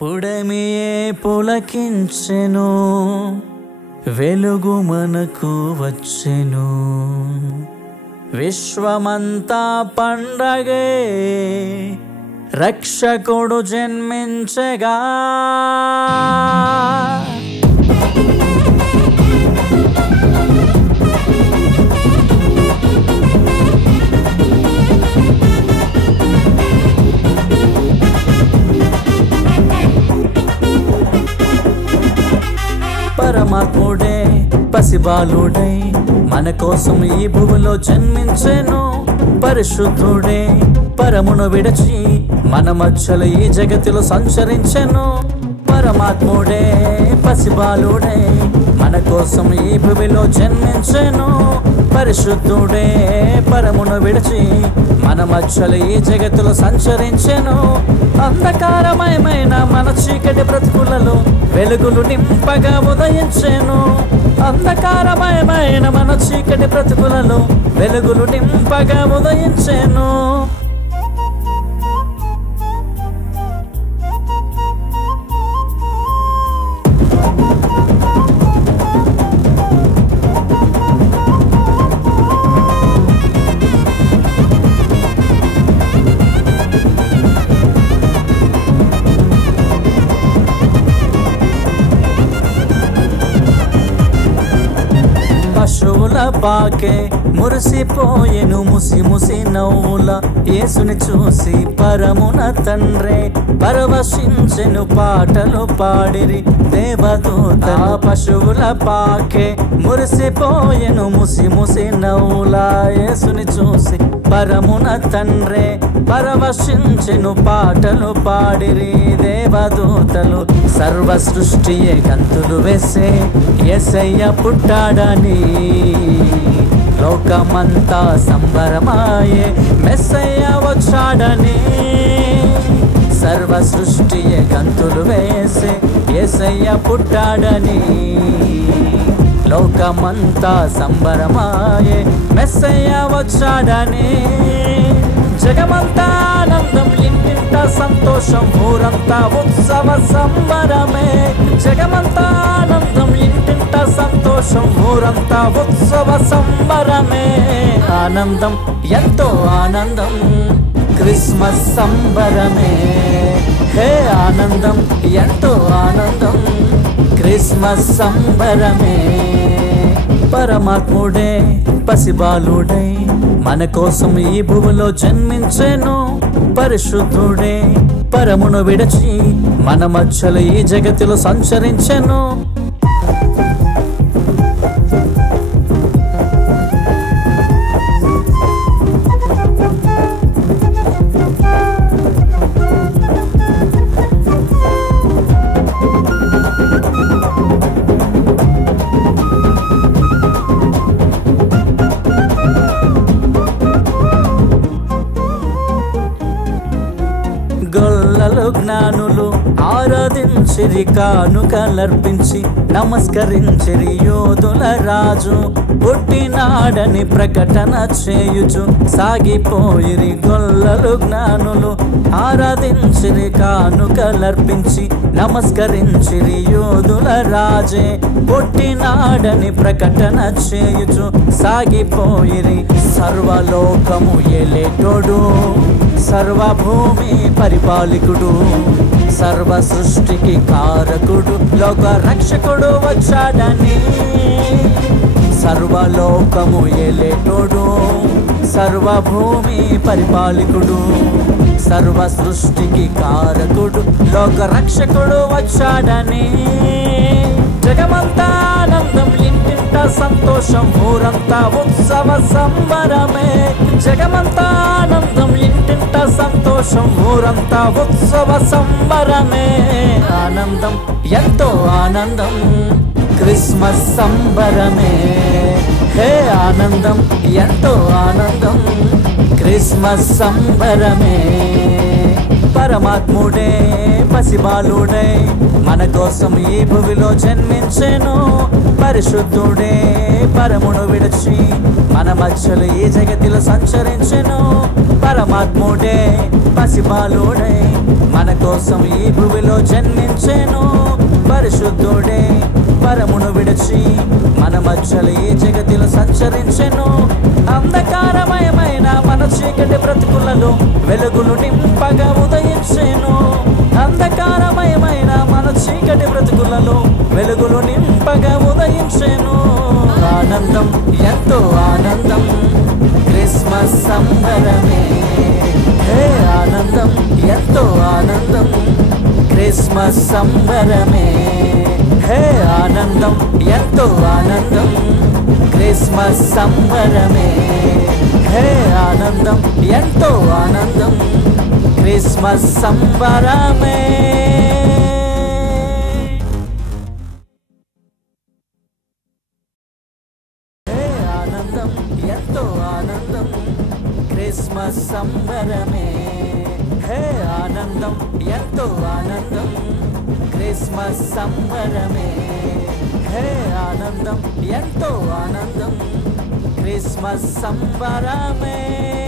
పుడమియే పులకించెను, వెలుగు మనకు వచ్చెను. విశ్వమంతా పండగే, రక్షకుడు జన్మించగా. పరమాత్ముడే పసిబాలుడై మన కోసం ఈ భూమిలో జన్మించెను. పరిశుద్ధుడే పరమును విడచి మన మధ్యలో ఈ జగతిలో సంచరించెను. పరమాత్ముడే పసిబాలుడై మన కోసం ఈ భూమిలో జన్మించెను. పరిశుద్ధుడే పరమును విడిచి మన మధ్యలో ఈ జగతిలో సంచరించెను. అంధకారమయమైన మన చీకటి బ్రతుకులలో వెలుగులు నింపగా ఉదయించెను. అంధకారమయమైన మన చీకటి బ్రతుకులలో వెలుగులు నింపగా ఉదయించెను. పశువుల పాకే మురిసిపోయెను ముసి ముసి నవ్వుల యేసుని చూసి పరమున తండ్రే పరవశించెను. పాటలు పాడిరి దేవదూత. పశువుల పాకే మురిసిపోయెను ముసి ముసి నవ్వుల యేసుని చూసి పరమున తండ్రే పరవశించెను. పాటలు పాడిరి దేవదూతలు. సర్వ సృష్టియే గంతులు వేసే యేసయ్య పుట్టాడని. లోకమంతా సంబరమాయే మెస్సయ్య వచ్చాడని. సర్వ సృష్టియే గంతులు వేసే యేసయ్య పుట్టాడని. లోకమంతా సంబరమాయే మెస్సయ్య వచ్చాడని. జగమంతా ఆనందం, ఇంటింట సంతోషం, ఊరంతా ఉత్సవ సంబరమే. జగమంతా ఆనందం, ఇంటింట సంతోషం, ఊరంతా ఉత్సవ సంబరమే. ఆనందం, ఎంతో ఆనందం, క్రిస్మస్ సంబరమే. హే ఆనందం, ఎంతో ఆనందం, క్రిస్మస్ సంబరమే. పరమాత్ముడే పసిబాలుడై మన కోసం ఈ భూమిలో జన్మించెను. పరిశుద్ధుడే పరమును విడచి మన మధ్యలో ఈ జగతిలో సంచరించెను. గొల్లలు జ్ఞానులు ఆరాధించిరి, కానుకలర్పించి నమస్కరించిరి. యోధుల రాజు పుట్టినాడని ప్రకటన చేయుచు సాగిపోయిరి. గొల్లలు జ్ఞానులు ఆరాధించిరి, కానుకలర్పించి నమస్కరించిరి. యోధుల రాజే పుట్టినాడని ప్రకటన చేయుచు సాగిపోయిరి. సర్వలోకము ఏలేటోడు, సర్వభూమి పరిపాలకుడు, సర్వ సృష్టికి కారకుడు, లోక రక్షకుడు వచ్చాడని. సర్వలోకము ఏలేటోడు, సర్వభూమి పరిపాలకుడు, సర్వ సృష్టికి కారకుడు, లోక రక్షకుడు వచ్చాడని. జగమంతా ఆనందం, ఇంటింట సంతోషం, ఊరంతా ఉత్సవ సంబరమే. జగమంతా ఆనందం, ఇంటింట సంతోషం, ఊరంతా ఉత్సవ సంబరమే. ఆనందం, ఎంతో ఆనందం, క్రిస్మస్ సంబరమే. హే ఆనందం, ఎంతో ఆనందం, క్రిస్మస్ సంబరమే. పరమాత్ముడే పసిబాలుడై మన కోసం ఈ భూమిలో జన్మించెను. పరిశుద్ధుడే పరమును విడిచి మన మధ్యలో ఈ జగతిలో సంచరించెను. పరమాత్ముడే పసిబాలుడై మన కోసం ఈ భూమిలో జన్మించెను. పరిశుద్ధుడే పరమును విడిచి మన మధ్యలో ఈ జగతిలో సంచరించెను. అంధకారమయమైన మన చీకటి బ్రతుకులలో వెలుగులు నింపగా ఉదయించెను. అంధకారమయమైన మన చీకటి బ్రతుకులలో వెలుగులు నింపగా ఉదయించెను. ఆనందం ఎంతో ఆనందం క్రిస్మస్ సంబరమే. హే ఆనందం ఎంతో ఆనందం క్రిస్మస్ సంబరమే. హే ఆనందం ఎంతో ఆనందం క్రిస్మస్ సంబరమే. హే ఆనందం ఎంతో ఆనందం క్రిస్మస్ సంబరమే. హే ఆనందం ఎంతో ఆనందం క్రిస్మస్ సంబరమే. హే ఆనందం ఎంతో ఆనందం క్రిస్మస్ సంబరమే. హే ఆనందం ఎంతో ఆనందం క్రిస్మస్ సంబరమే.